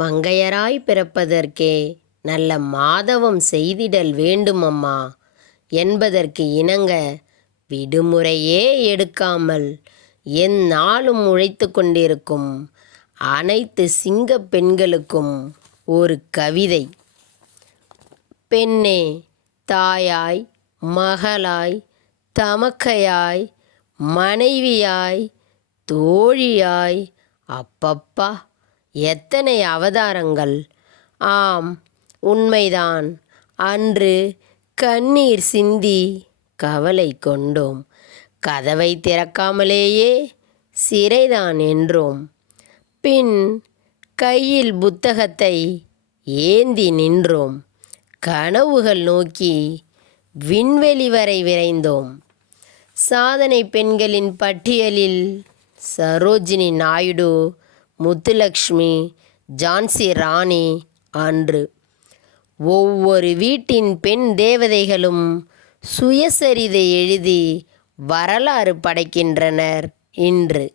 மங்கையராய் பிறப்பதற்கே நல்ல மாதவம் செய்திடல் வேண்டுமம்மா என்பதற்கு இணங்க விடுமுறையே எடுக்காமல் எந்நாளும் உழைத்து கொண்டிருக்கும் அனைத்து சிங்கப் பெண்களுக்கும் ஒரு கவிதை. பெண்ணே, தாயாய், மகளாய், தமக்கையாய், மனைவியாய், தோழியாய், அப்பப்பா எத்தனை அவதாரங்கள்! ஆம், உண்மைதான். அன்று கண்ணீர் சிந்தி கவலை கொண்டோம். கதவை திறக்காமலேயே சிறைதான் என்றோம். பின் கையில் புத்தகத்தை ஏந்தி நின்றோம். கனவுகள் நோக்கி விண்வெளி வரை விரைந்தோம். சாதனை பெண்களின் பட்டியலில் சரோஜினி நாயுடு, முத்துலக்ஷ்மி, ஜான்சி ராணி அன்று. ஒவ்வொரு வீட்டின் பெண் தேவதைகளும் சுயசரிதை எழுதி வரலாறு படைக்கின்றனர் இன்று.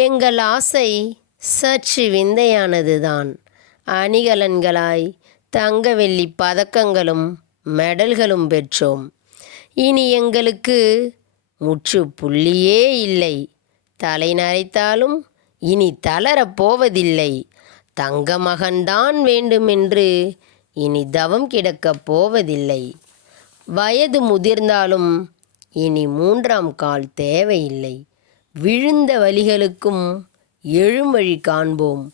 எங்கள் ஆசை சற்று விந்தையானதுதான். அணிகலன்களாய் தங்க வெள்ளி பதக்கங்களும் மெடல்களும் பெற்றோம். இனி எங்களுக்கு முற்றுப்புள்ளியே இல்லை. தலை நரைத்தாலும் இனி தளரப் போவதில்லை. தங்க மகன்தான் வேண்டுமென்று இனி தவம் கிடக்கப் போவதில்லை. வயது முதிர்ந்தாலும் இனி 3ஆம் கால் தேவையில்லை. விழுந்த வழிகளுக்கும் எழும்வழி காண்போம்.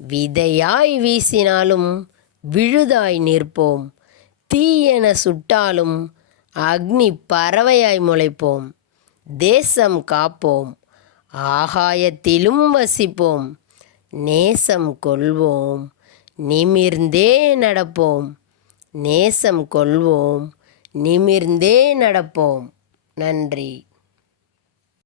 விதையாய் வீசினாலும் விழுதாய் நிற்போம். தீயென சுட்டாலும் அக்னி பறவையாய் முளைப்போம். தேசம் காப்போம், ஆகாயத்திலும் வசிப்போம். நேசம் கொள்வோம், நிமிர்ந்தே நடப்போம். நேசம் கொள்வோம், நிமிர்ந்தே நடப்போம். நன்றி.